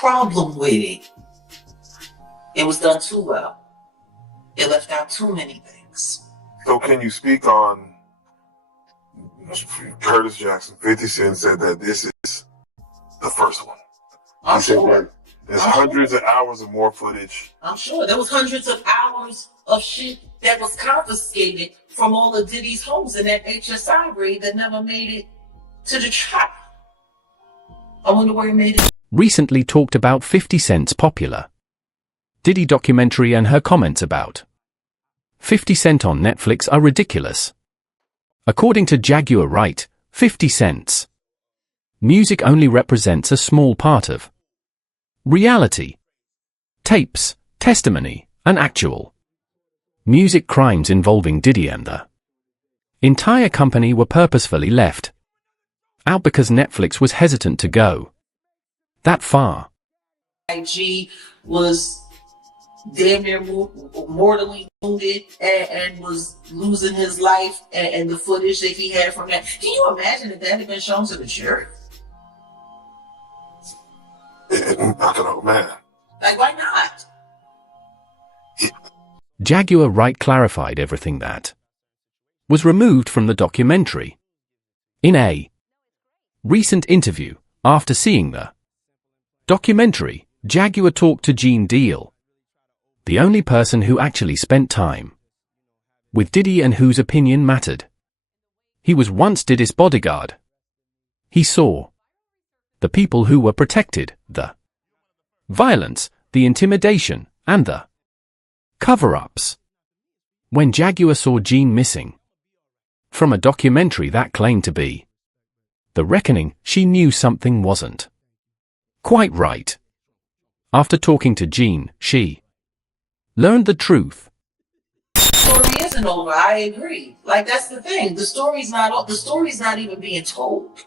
problem with it. It was done too well. It left out too many things. So can you speak on Curtis Jackson? 50 Cent said that this is the first one. I'm sure. There's hundreds of hours of more footage. I'm sure. There was hundreds of hours of shit that was confiscated from all of Diddy's homes in that HSI raid that never made it to the trial. I wonder where he made it. Recently talked about 50 Cent's popular Diddy documentary and her comments about 50 Cent on Netflix are ridiculous. According to Jaguar Wright, 50 Cent's music only represents a small part of reality, tapes, testimony, and actual music crimes involving Diddy and the entire company were purposefully left out because Netflix was hesitant to go that far. IG was damn near mortally wounded and was losing his life, and the footage that he had from that. Can you imagine if that had been shown to the jury? I don't know, man. Like, why not? Jaguar Wright clarified everything that was removed from the documentary. In a recent interview, after seeing the documentary, Jaguar talked to Gene Deal, the only person who actually spent time with Diddy and whose opinion mattered. He was once Diddy's bodyguard. He saw the people who were protected, the violence, the intimidation, and the cover-ups. When Jaguar saw Gene missing from a documentary that claimed to be The Reckoning, she knew something wasn't quite right. After talking to Gene, she learned the truth. The story isn't over. I agree. Like, that's the thing. The story's not even being told.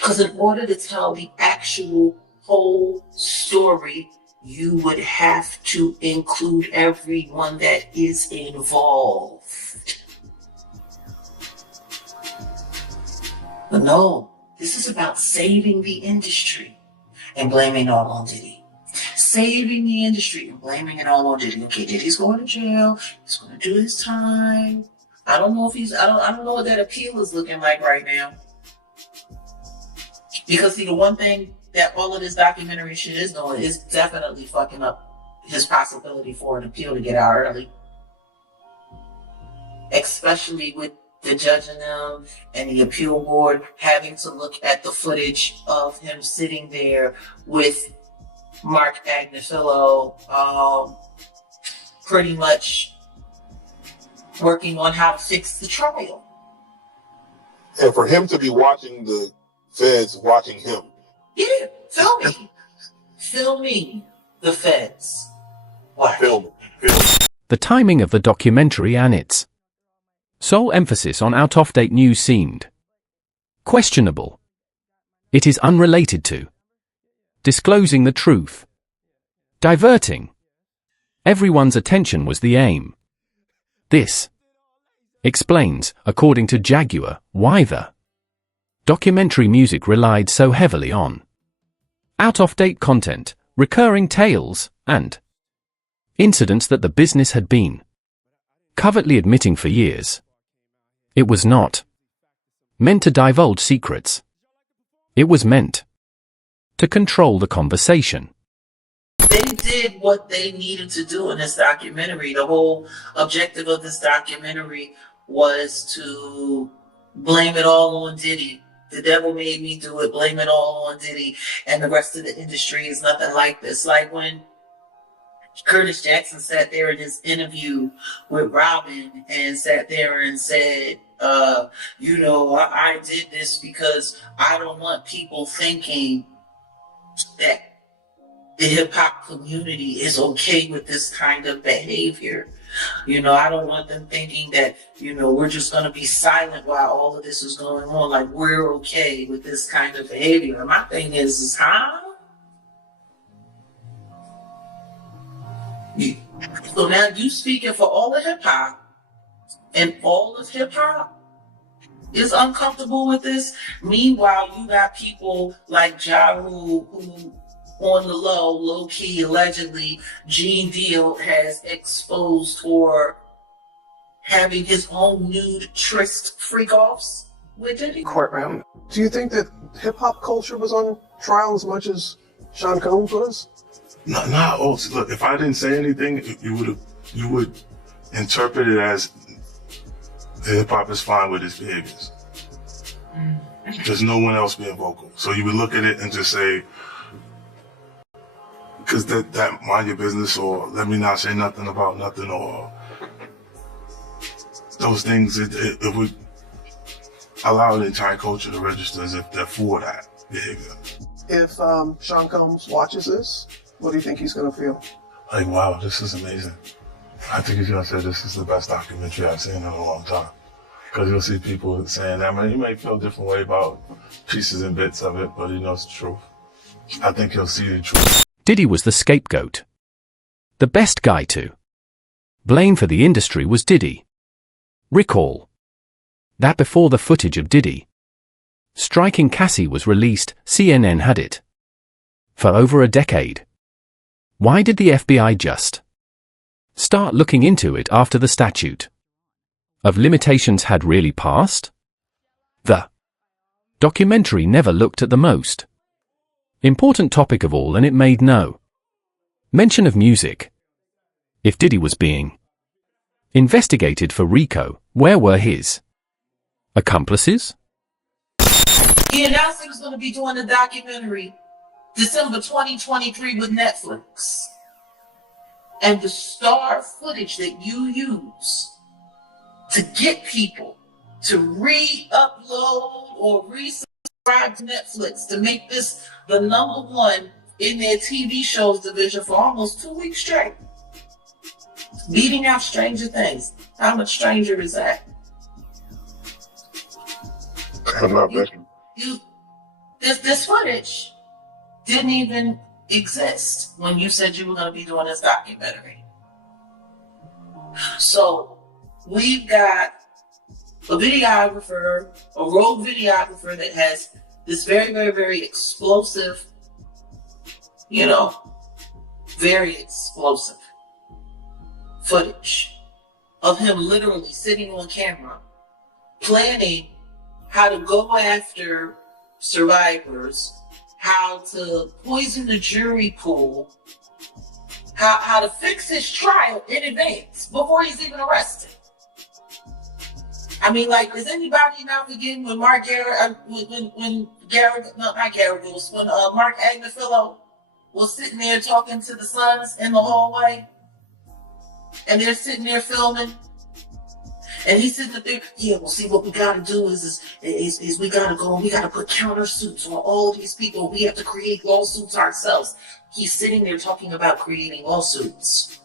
Because in order to tell the actual whole story, you would have to include everyone that is involved. But no, this is about saving the industry and blaming it all on Diddy. Saving the industry and blaming it all on Diddy. Okay, Diddy's going to jail. He's going to do his time. I don't know what that appeal is looking like right now. Because see, the one thing that all of this documentary shit is doing is definitely fucking up his possibility for an appeal to get out early. Especially with the judge and them and the appeal board having to look at the footage of him sitting there with Mark Agnifilo, pretty much working on how to fix the trial. And for him to be watching the feds watching him. Yeah, filming the feds. What? Film. The timing of the documentary and its sole emphasis on out-of-date news seemed questionable. It is unrelated to disclosing the truth. Diverting everyone's attention was the aim. This explains, according to Jaguar, why the documentary music relied so heavily on out-of-date content, recurring tales, and incidents that the business had been covertly admitting for years. It was not meant to divulge secrets. It was meant to control the conversation. They did what they needed to do in this documentary. The whole objective of this documentary was to blame it all on Diddy. The devil made me do it, blame it all on Diddy, and the rest of the industry is nothing like this. Like when Curtis Jackson sat there in his interview with Robin and sat there and said, I did this because I don't want people thinking that the hip-hop community is okay with this kind of behavior. I don't want them thinking that, we're just going to be silent while all of this is going on. Like, we're okay with this kind of behavior. And my thing is so now you speaking for all of hip-hop, and all of hip-hop is uncomfortable with this. Meanwhile, you got people like Ja Rule who, on the low key, allegedly, Gene Deal has exposed for having his own nude tryst freak-offs with Diddy. Courtroom. Do you think that hip-hop culture was on trial as much as Sean Combs was? Not all. Look, if I didn't say anything, you would interpret it as hip hop is fine with his behaviors. There's no one else being vocal. So you would look at it and just say, because that mind your business, or let me not say nothing about nothing, or those things, it would allow the entire culture to register as if they're for that behavior. If Sean Combs watches this, what do you think he's going to feel? Like, wow, this is amazing. I think he's going to say this is the best documentary I've seen in a long time. Because you'll see people saying that. I mean, he may feel a different way about pieces and bits of it, but he knows the truth. I think he'll see the truth. Diddy was the scapegoat. The best guy to blame for the industry was Diddy. Recall that before the footage of Diddy striking Cassie was released, CNN had it for over a decade. Why did the FBI just start looking into it after the statute of limitations had really passed? The documentary never looked at the most important topic of all, and it made no mention of music. If Diddy was being investigated for RICO, where were his accomplices? He announced he was going to be doing a documentary December 2023 with Netflix. And the star footage that you use to get people to re-upload or re-subscribe to Netflix to make this the #1 in their TV shows division for almost 2 weeks straight. Beating out Stranger Things. How much stranger is that? I'm not betting. This footage didn't even exist when you said you were going to be doing this documentary. So we've got a videographer, a rogue videographer that has this very, very, very explosive, very explosive footage of him literally sitting on camera, planning how to go after survivors, how to poison the jury pool, how to fix his trial in advance before he's even arrested. I mean, like, is anybody not forgetting when Mark Agnifilo was sitting there talking to the sons in the hallway, and they're sitting there filming, and he's sitting there, yeah, well, see, what we gotta do is we gotta go and we gotta put countersuits on all these people. We have to create lawsuits ourselves. He's sitting there talking about creating lawsuits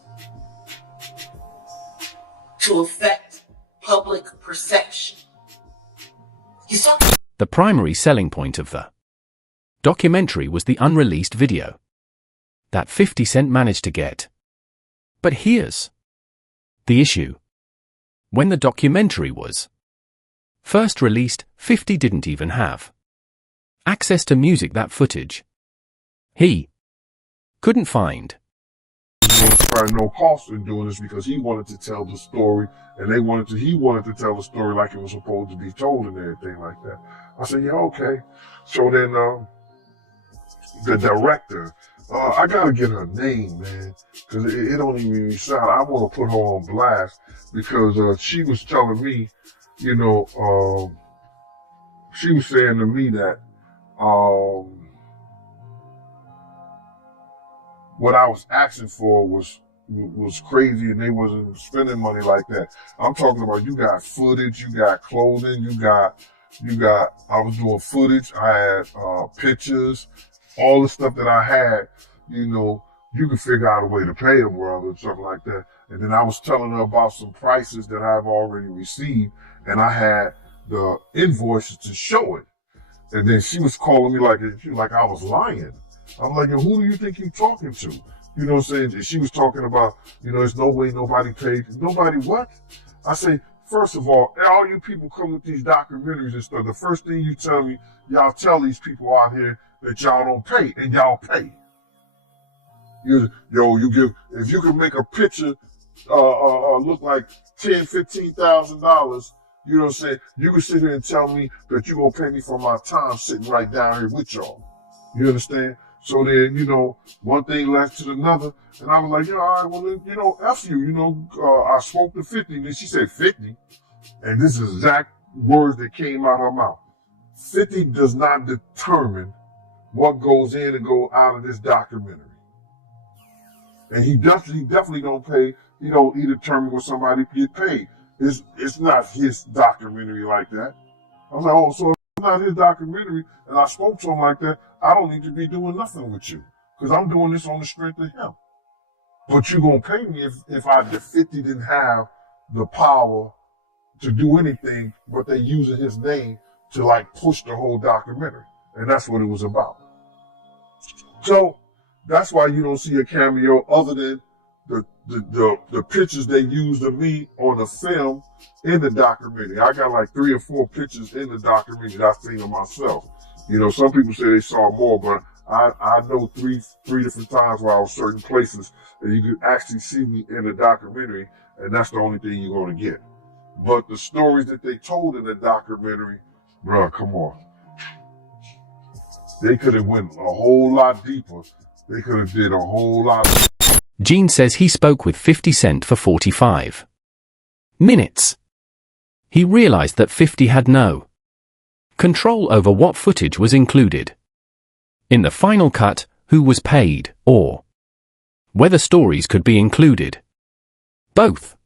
to affect public perception. The primary selling point of the documentary was the unreleased video that 50 Cent managed to get. But here's the issue. When the documentary was first released, 50 didn't even have access to music. That footage he couldn't find. He was no cost in doing this because he wanted to tell the story, and he wanted to tell the story like it was supposed to be told and everything like that. I said, yeah, okay. So then the director, I gotta get her name, man, because it don't even sound. I want to put her on blast because she was telling me, she was saying to me that what I was asking for was crazy, and they wasn't spending money like that. I'm talking about, you got footage, you got clothing, you got. I was doing footage. I had pictures, all the stuff that I had. You could figure out a way to pay them, brother, and stuff like that. And then I was telling her about some prices that I've already received, and I had the invoices to show it. And then she was calling me like I was lying. I'm like, who do you think you're talking to? You know what I'm saying? And she was talking about, there's no way nobody paid. Nobody what? I say, first of all you people come with these documentaries and stuff, the first thing you tell me, y'all tell these people out here that y'all don't pay, and y'all pay. You give, if you can make a picture look like $10,000-$15,000, you know what I'm saying? You can sit here and tell me that you're gonna pay me for my time sitting right down here with y'all. You understand? So then, one thing led to another, and I was like, all right, well, then, F you, I spoke to 50, and then she said 50, and this is exact words that came out of her mouth. 50 does not determine what goes in and go out of this documentary. And he definitely don't pay, he determine when somebody get paid. It's not his documentary like that. I was like, oh, so if it's not his documentary, and I spoke to him like that, I don't need to be doing nothing with you, because I'm doing this on the strength of him. But you're going to pay me if 50 didn't have the power to do anything, but they using his name to push the whole documentary. And that's what it was about. So that's why you don't see a cameo other than the pictures they used of me on the film in the documentary. I got 3 or 4 pictures in the documentary that I've seen of myself. Some people say they saw more, but I know three different times where I was certain places that you could actually see me in the documentary, and that's the only thing you're going to get. But the stories that they told in the documentary, bruh, come on. They could have went a whole lot deeper. They could have did a whole lot. Gene says he spoke with 50 Cent for 45 minutes. He realized that 50 had no control over what footage was included in the final cut, who was paid, or whether stories could be included. Both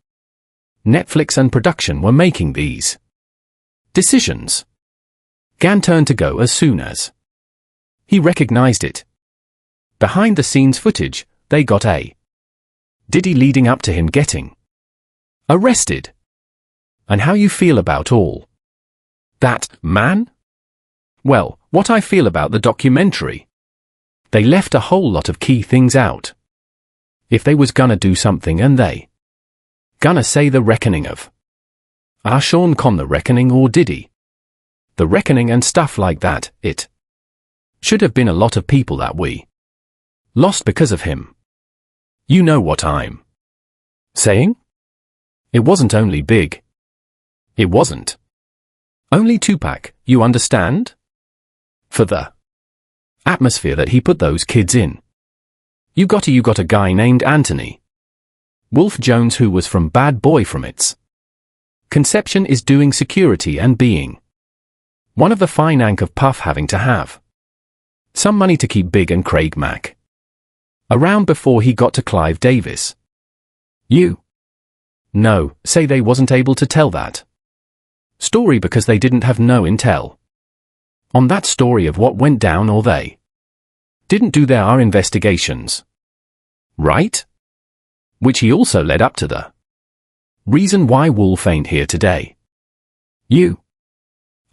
Netflix and production were making these decisions. Gan turned to go as soon as he recognized it. Behind the scenes footage, they got a Diddy leading up to him getting arrested. And how you feel about all that, man? Well, what I feel about the documentary. They left a whole lot of key things out. If they was gonna do something and they gonna say the reckoning of Sean Con the reckoning or Diddy the reckoning and stuff like that, it should have been a lot of people that we lost because of him. You know what I'm saying? It wasn't only Big. It wasn't only Tupac, you understand? For the atmosphere that he put those kids in. You got a guy named Anthony Wolf Jones who was from Bad Boy from its conception is doing security and being one of the fine ank of Puff having to have some money to keep Big and Craig Mack around before he got to Clive Davis. You no, say they wasn't able to tell that story because they didn't have no intel on that story of what went down, or they didn't do their investigations. Right? Which he also led up to the reason why Wolf ain't here today. You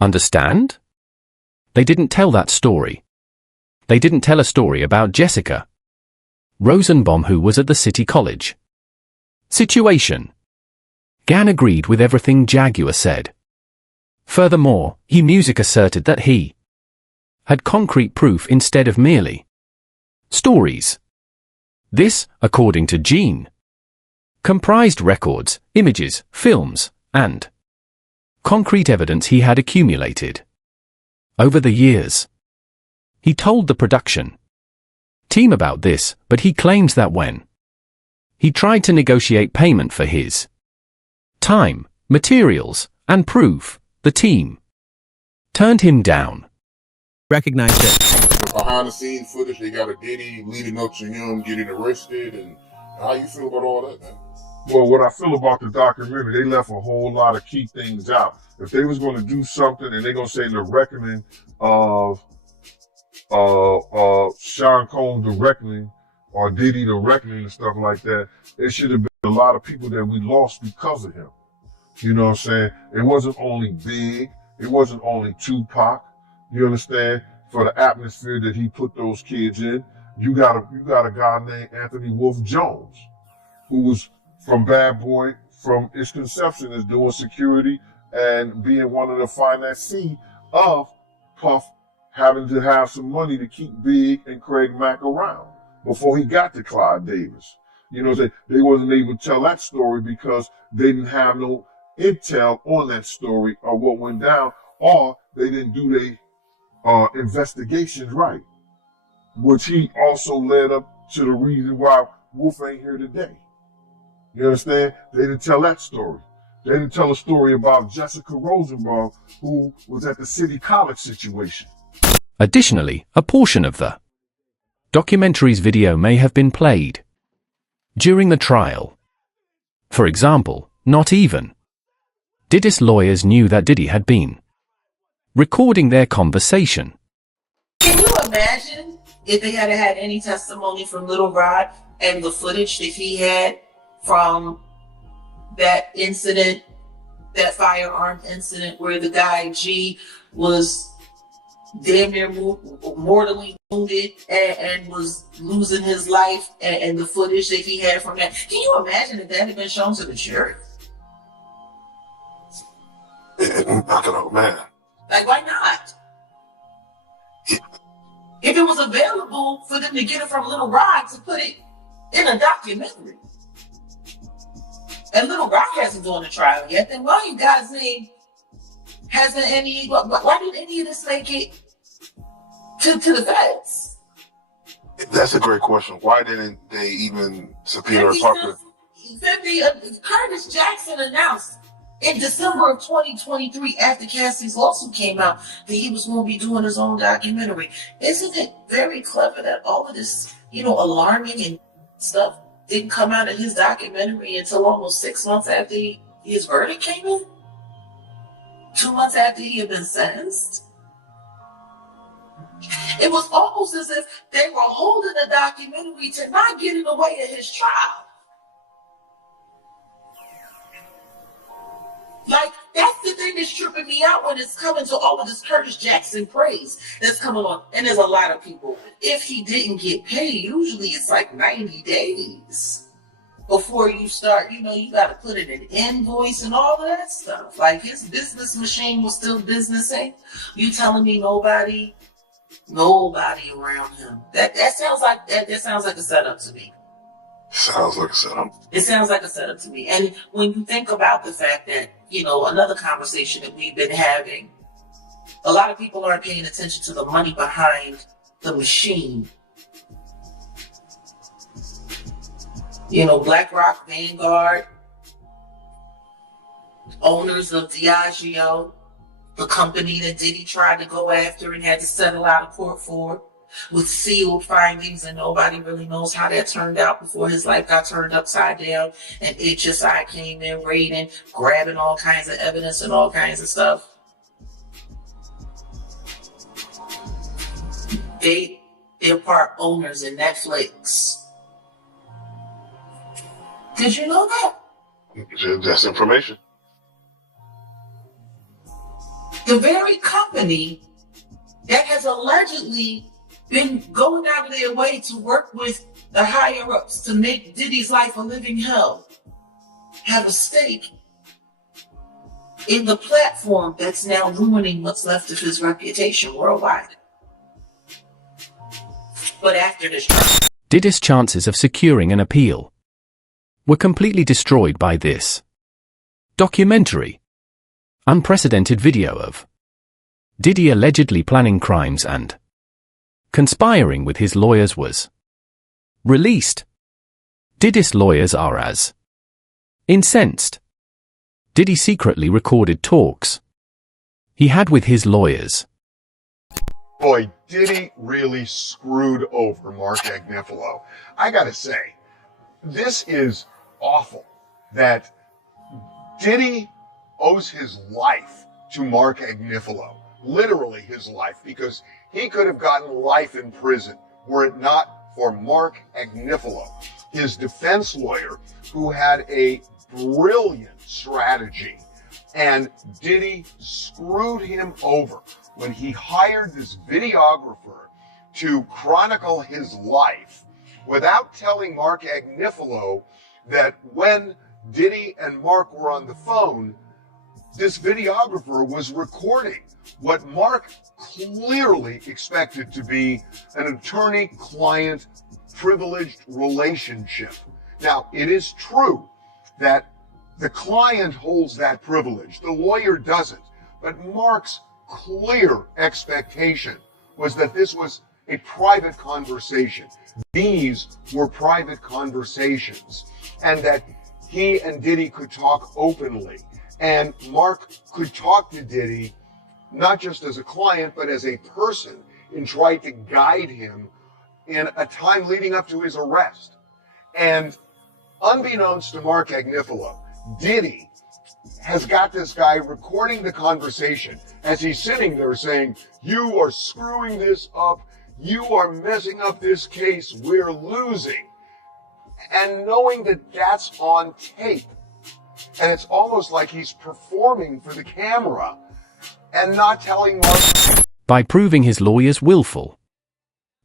understand? They didn't tell that story. They didn't tell a story about Jessica Rosenbaum, who was at the City College situation. Gan agreed with everything Jaguar said. Furthermore, Music asserted that he had concrete proof instead of merely stories. This, according to Gene, comprised records, images, films, and concrete evidence he had accumulated over the years. He told the production team about this, but he claims that when he tried to negotiate payment for his time, materials, and proof, the team turned him down. Recognize it. The behind the scenes footage, they got a Diddy leading up to him getting arrested, and how you feel about all that, man? Well, what I feel about the documentary, they left a whole lot of key things out. If they was going to do something and they're going to say the reckoning of Sean Combs, the reckoning, or Diddy, the reckoning and stuff like that, it should have been a lot of people that we lost because of him. You know what I'm saying? It wasn't only Big. It wasn't only Tupac. You understand? For the atmosphere that he put those kids in, you got a guy named Anthony Wolf Jones, who was from Bad Boy from its conception as doing security and being one of the financiers of Puff having to have some money to keep Big and Craig Mack around before he got to Clyde Davis. You know, they wasn't able to tell that story because they didn't have no intel on that story or what went down, or they didn't do their investigations right, which he also led up to the reason why Wolf ain't here today. You understand? They didn't tell that story. They didn't tell a story about Jessica Rosenbaum, who was at the City College situation. Additionally, a portion of the documentary's video may have been played during the trial. For example, not even Diddy's lawyers knew that Diddy had been recording their conversation. Can you imagine if they had had any testimony from Little Rod and the footage that he had from that incident, that firearm incident where the guy G was damn near mortally wounded and was losing his life, and the footage that he had from that? Can you imagine if that had been shown to the jury? I don't know, man. Like, why not? If it was available for them to get it from Little Rod to put it in a documentary, and Little Rod hasn't gone to trial yet, then why you guys name hasn't any? Why did any of this make it to the feds? That's a great question. Why didn't they even subpoena or talk to? Curtis Jackson announced in December of 2023, after Cassie's lawsuit came out, that he was going to be doing his own documentary. Isn't it very clever that all of this, alarming and stuff didn't come out of his documentary until almost 6 months after his verdict came in? 2 months after he had been sentenced? It was almost as if they were holding the documentary to not get in the way of his trial. Like, that's the thing that's tripping me out when it's coming to all of this Curtis Jackson praise that's coming on. And there's a lot of people, if he didn't get paid, usually it's like 90 days before you start, you got to put in an invoice and all of that stuff. Like, his business machine was still businessing. You telling me nobody around him. That sounds like a setup to me. Sounds like a setup. It sounds like a setup to me. And when you think about the fact that, another conversation that we've been having, a lot of people aren't paying attention to the money behind the machine. BlackRock, Vanguard, owners of Diageo, the company that Diddy tried to go after and had to settle out of court for, with sealed findings, and nobody really knows how that turned out before his life got turned upside down and HSI came in raiding, grabbing all kinds of evidence and all kinds of stuff. They're part owners in Netflix. Did you know that? That's information. The very company that has allegedly been going out of their way to work with the higher-ups to make Diddy's life a living hell have a stake in the platform that's now ruining what's left of his reputation worldwide. But after this trial, Diddy's chances of securing an appeal were completely destroyed by this documentary. Unprecedented video of Diddy allegedly planning crimes and conspiring with his lawyers was released. Diddy's lawyers are as incensed. Diddy secretly recorded talks he had with his lawyers. Boy, Diddy really screwed over Mark Agnifilo. I gotta say, this is awful that Diddy owes his life to Mark Agnifilo. Literally his life, because he could have gotten life in prison were it not for Mark Agnifilo, his defense lawyer, who had a brilliant strategy. And Diddy screwed him over when he hired this videographer to chronicle his life without telling Mark Agnifilo that when Diddy and Mark were on the phone, this videographer was recording what Mark clearly expected to be an attorney-client privileged relationship. Now, it is true that the client holds that privilege. The lawyer doesn't. But Mark's clear expectation was that this was a private conversation. These were private conversations, and that he and Diddy could talk openly. And Mark could talk to Diddy not just as a client, but as a person, and try to guide him in a time leading up to his arrest. And unbeknownst to Mark Agnifilo, Diddy has got this guy recording the conversation as he's sitting there saying, "You are screwing this up. You are messing up this case. We're losing." And knowing that that's on tape. And it's almost like he's performing for the camera and not telling Mark. By proving his lawyer's willful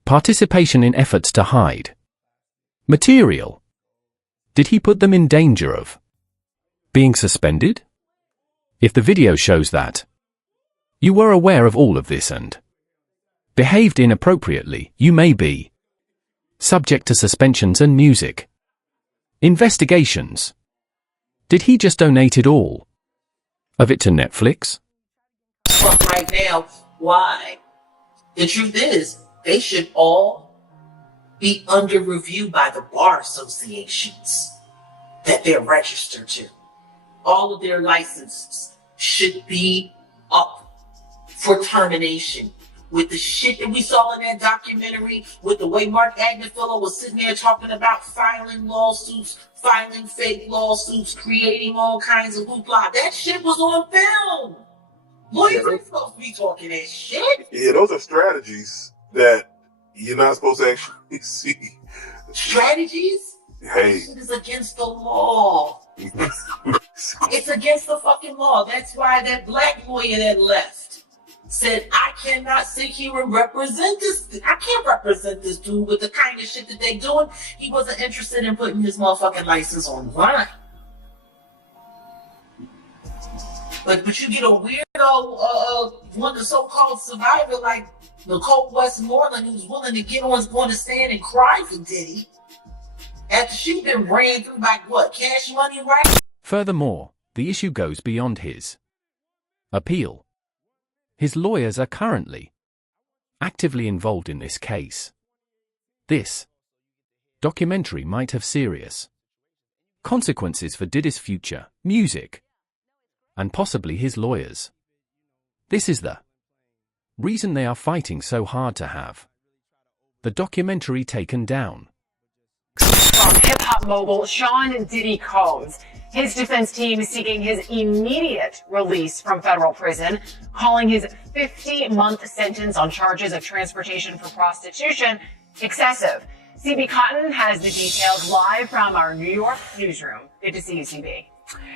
participation in efforts to hide material, did he put them in danger of being suspended? If the video shows that you were aware of all of this and behaved inappropriately, you may be subject to suspensions and music investigations. Did he just donate it all of it to Netflix? Fuck right now. Why? The truth is, they should all be under review by the bar associations that they're registered to. All of their licenses should be up for termination. With the shit that we saw in that documentary, with the way Mark Agnifilo was sitting there talking about filing lawsuits, filing fake lawsuits, creating all kinds of hoopla, that shit was on film. Lawyers ain't supposed to be talking that shit. Yeah, those are strategies that you're not supposed to actually see. Strategies? Hey. That shit is against the law. It's against the fucking law. That's why that black lawyer that left said, I cannot sit here and represent this. I can't represent this dude with the kind of shit that they doing. He wasn't interested in putting his motherfucking license online. But you get a weirdo, one of the so-called survivor like Nicole Westmoreland, who's willing to get on the stand and cry for Diddy after she's been ran through by what, Cash Money, right? Furthermore, the issue goes beyond his appeal. His lawyers are currently actively involved in this case. This documentary might have serious consequences for Diddy's future, music, and possibly his lawyers. This is the reason they are fighting so hard to have the documentary taken down. From hip-hop mogul Sean Diddy Combs. His defense team is seeking his immediate release from federal prison, calling his 50-month sentence on charges of transportation for prostitution excessive. CB Cotton has the details live from our New York newsroom. Good to see you, CB.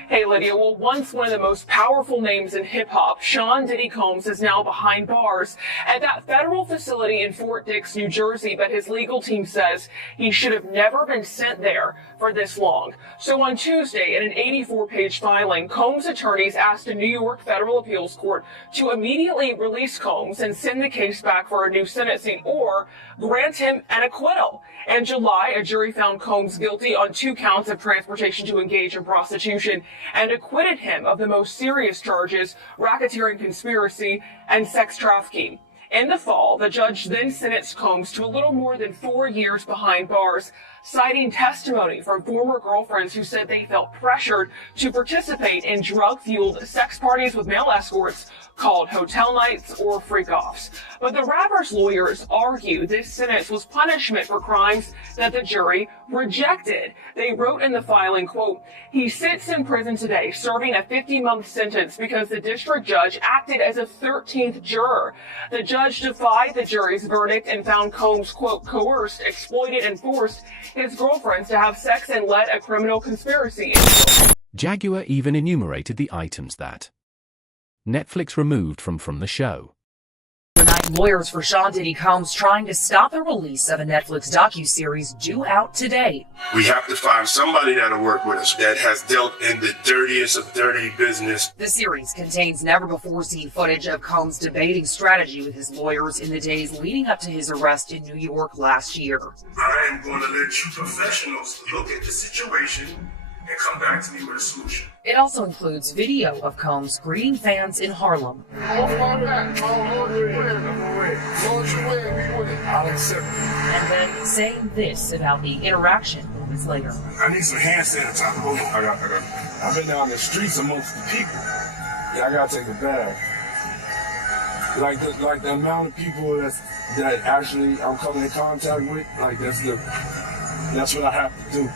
Hey, Lydia. Well, once one of the most powerful names in hip-hop, Sean Diddy Combs is now behind bars at that federal facility in Fort Dix, New Jersey, but his legal team says he should have never been sent there for this long. So on Tuesday, in an 84-page filing, Combs' attorneys asked a New York federal appeals court to immediately release Combs and send the case back for a new sentencing or grant him an acquittal. In July, a jury found Combs guilty on 2 counts of transportation to engage in prostitution and acquitted him of the most serious charges, racketeering conspiracy and sex trafficking. In the fall, the judge then sentenced Combs to a little more than 4 years behind bars, citing testimony from former girlfriends who said they felt pressured to participate in drug-fueled sex parties with male escorts called hotel nights or freak-offs. But the rapper's lawyers argue this sentence was punishment for crimes that the jury rejected. They wrote in the filing, quote, "He sits in prison today serving a 50-month sentence because the district judge acted as a 13th juror. The judge defied the jury's verdict and found Combs, quote, coerced, exploited, and forced his girlfriends to have sex and led a criminal conspiracy." Jaguar even enumerated the items that Netflix removed from the show. tonight, lawyers for Sean Diddy Combs trying to stop the release of a Netflix docuseries due out today. We have to find somebody that'll work with us that has dealt in the dirtiest of dirty business. The series contains never-before-seen footage of Combs debating strategy with his lawyers in the days leading up to his arrest in New York last year. I am going to let you professionals look at the situation and come back to me with a solution. It also includes video of Combs greeting fans in Harlem. And then saying this about the interaction moments later. I need some hand sanitizer. I got. I've been down the streets amongst the people. Yeah, I gotta take a bath. Like the amount of people that actually I'm coming in contact with, like that's what I have to do.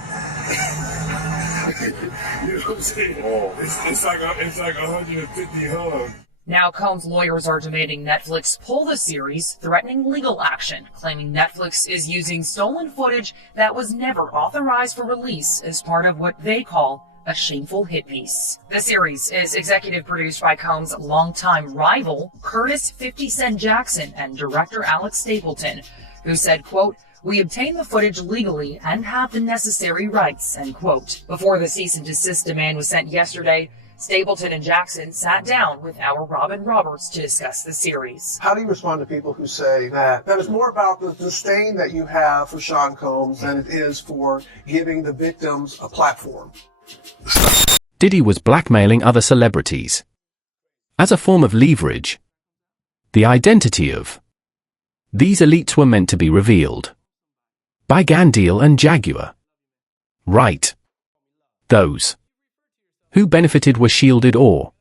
You know what I'm saying? It's like 150 hugs. Now Combs' lawyers are demanding Netflix pull the series, threatening legal action, claiming Netflix is using stolen footage that was never authorized for release as part of what they call a shameful hit piece. The series is executive produced by Combs' longtime rival, Curtis 50 Cent Jackson, and director Alex Stapleton, who said, quote, "We obtained the footage legally and have the necessary rights," end quote. Before the cease and desist demand was sent yesterday, Stapleton and Jackson sat down with our Robin Roberts to discuss the series. How do you respond to people who say that it's more about the disdain that you have for Sean Combs than it is for giving the victims a platform? Diddy was blackmailing other celebrities. As a form of leverage, the identity of these elites were meant to be revealed by Gandil and Jaguar Wright. Those who benefited were shielded or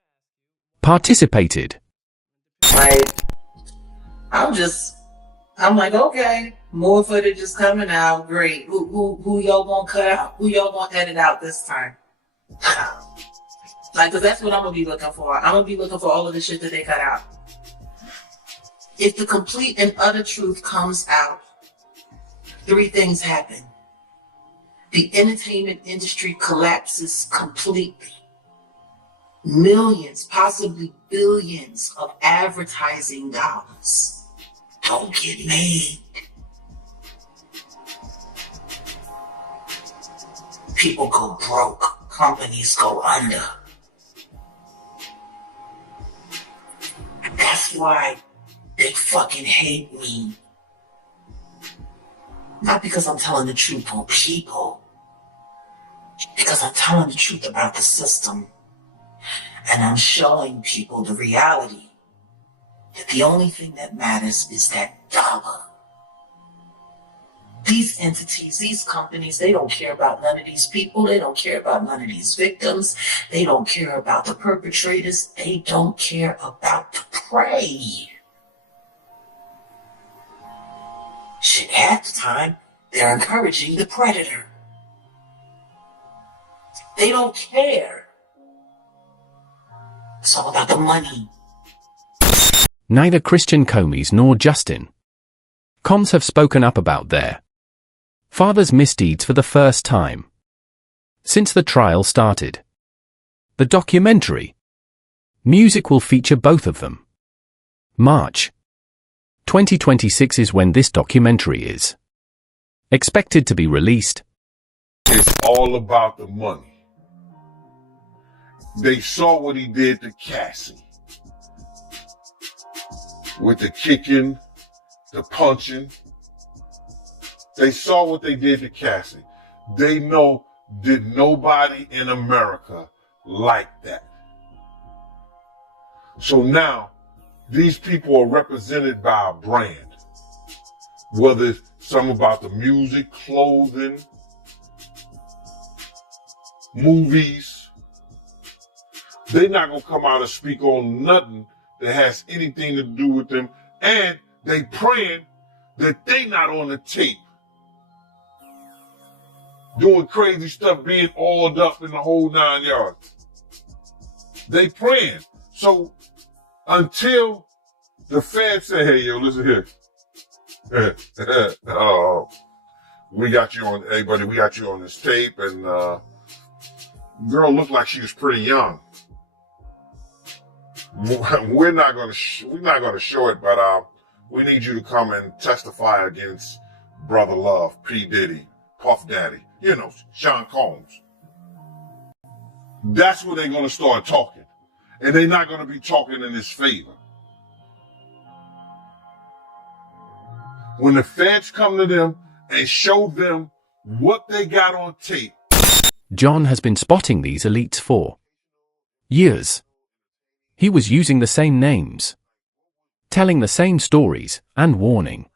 participated. I'm like, okay, more footage is coming out, great. Who y'all gonna cut out? Who y'all gonna edit out this time? Like, cause that's what I'm gonna be looking for. I'm gonna be looking for all of the shit that they cut out. If the complete and utter truth comes out, three things happen. The entertainment industry collapses completely. Millions, possibly billions of advertising dollars don't get made. People go broke. Companies go under. That's why they fucking hate me. Not because I'm telling the truth on people. Because I'm telling the truth about the system. And I'm showing people the reality that the only thing that matters is that dollar. These entities, these companies, they don't care about none of these people. They don't care about none of these victims. They don't care about the perpetrators. They don't care about the prey. Shit, half the time, they're encouraging the predator. They don't care. It's all about the money. Neither Christian Combs nor Justin Combs have spoken up about their father's misdeeds for the first time since the trial started. The documentary music will feature both of them. March 2026 is when this documentary is expected to be released. It's all about the money. They saw what he did to Cassie. With the kicking, the punching. They saw what they did to Cassie. They know that nobody in America liked that. So now, these people are represented by a brand. Whether it's something about the music, clothing, movies. They're not going to come out and speak on nothing that has anything to do with them. And they praying that they not on the tape doing crazy stuff, being oiled up in the whole 9 yards. They praying. So until the feds say, hey, yo, listen here. We got you on, hey, buddy, we got you on this tape. And girl looked like she was pretty young. We're not going to show it, but we need you to come and testify against Brother Love, P. Diddy, Puff Daddy, you know, Sean Combs. That's where they're going to start talking. And they're not going to be talking in his favor. When the feds come to them and show them what they got on tape. John has been spotting these elites for years. He was using the same names, telling the same stories, and warning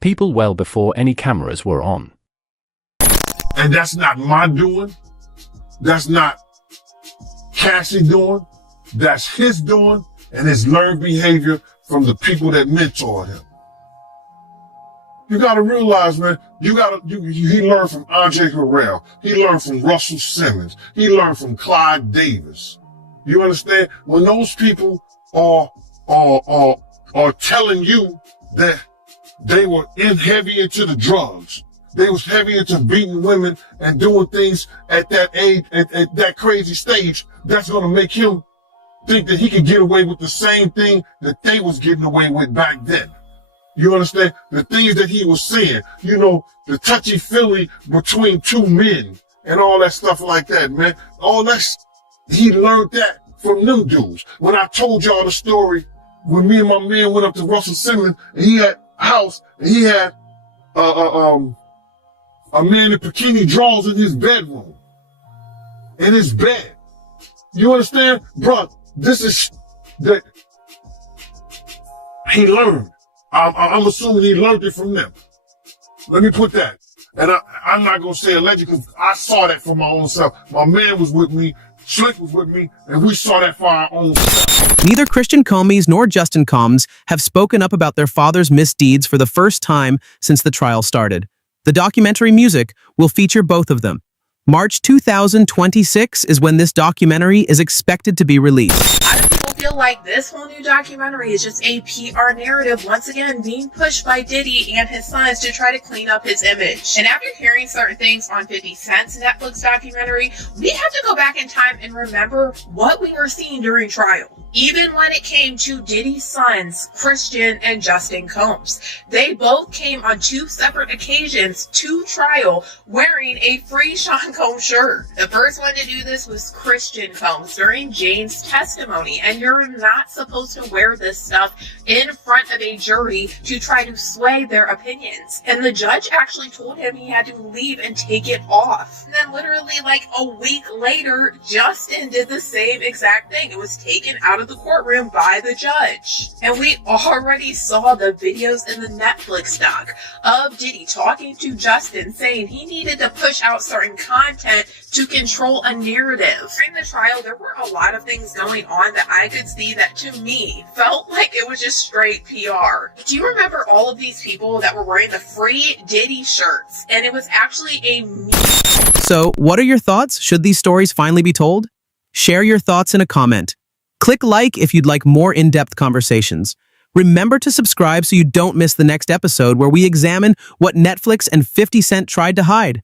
people well before any cameras were on. And that's not my doing. That's not Cassie doing. That's his doing and his learned behavior from the people that mentored him. You gotta realize, man, he learned from Andre Harrell. He learned from Russell Simmons. He learned from Clyde Davis. You understand? When those people are telling you that they were heavy into the drugs, they was heavy into beating women and doing things at that age, at that crazy stage, that's gonna make him think that he can get away with the same thing that they was getting away with back then. You understand? The things that he was saying, you know, the touchy-feely between two men and all that stuff like that, man. All that, he learned that from them dudes. When I told y'all the story, when me and my man went up to Russell Simmons, and he had a house, and he had a man in bikini drawers in his bedroom, in his bed. You understand? Bruh, this is that he learned. I'm assuming he learned it from them. Let me put that. And I'm not going to say alleged because I saw that for my own self. My man was with me, Slick was with me, and we saw that for our own self. Neither Christian Comey nor Justin Combs have spoken up about their father's misdeeds for the first time since the trial started. The documentary music will feature both of them. March 2026 is when this documentary is expected to be released. Feel like this whole new documentary is just a PR narrative once again being pushed by Diddy and his sons to try to clean up his image. And after hearing certain things on 50 Cent's Netflix documentary, we have to go back in time and remember what we were seeing during trial. Even when it came to Diddy's sons, Christian and Justin Combs, they both came on two separate occasions to trial wearing a free Sean Combs shirt. The first one to do this was Christian Combs during Jane's testimony, and you're not supposed to wear this stuff in front of a jury to try to sway their opinions. And the judge actually told him he had to leave and take it off. And then literally like a week later, Justin did the same exact thing. It was taken out of the courtroom by the judge. And we already saw the videos in the Netflix doc of Diddy talking to Justin saying he needed to push out certain content to control a narrative. During the trial, there were a lot of things going on that I could see that to me felt like it was just straight PR. Do you remember all of these people that were wearing the free Diddy shirts? And it was actually a meme. So, what are your thoughts? Should these stories finally be told? Share your thoughts in a comment. Click like if you'd like more in-depth conversations. Remember to subscribe so you don't miss the next episode where we examine what Netflix and 50 Cent tried to hide.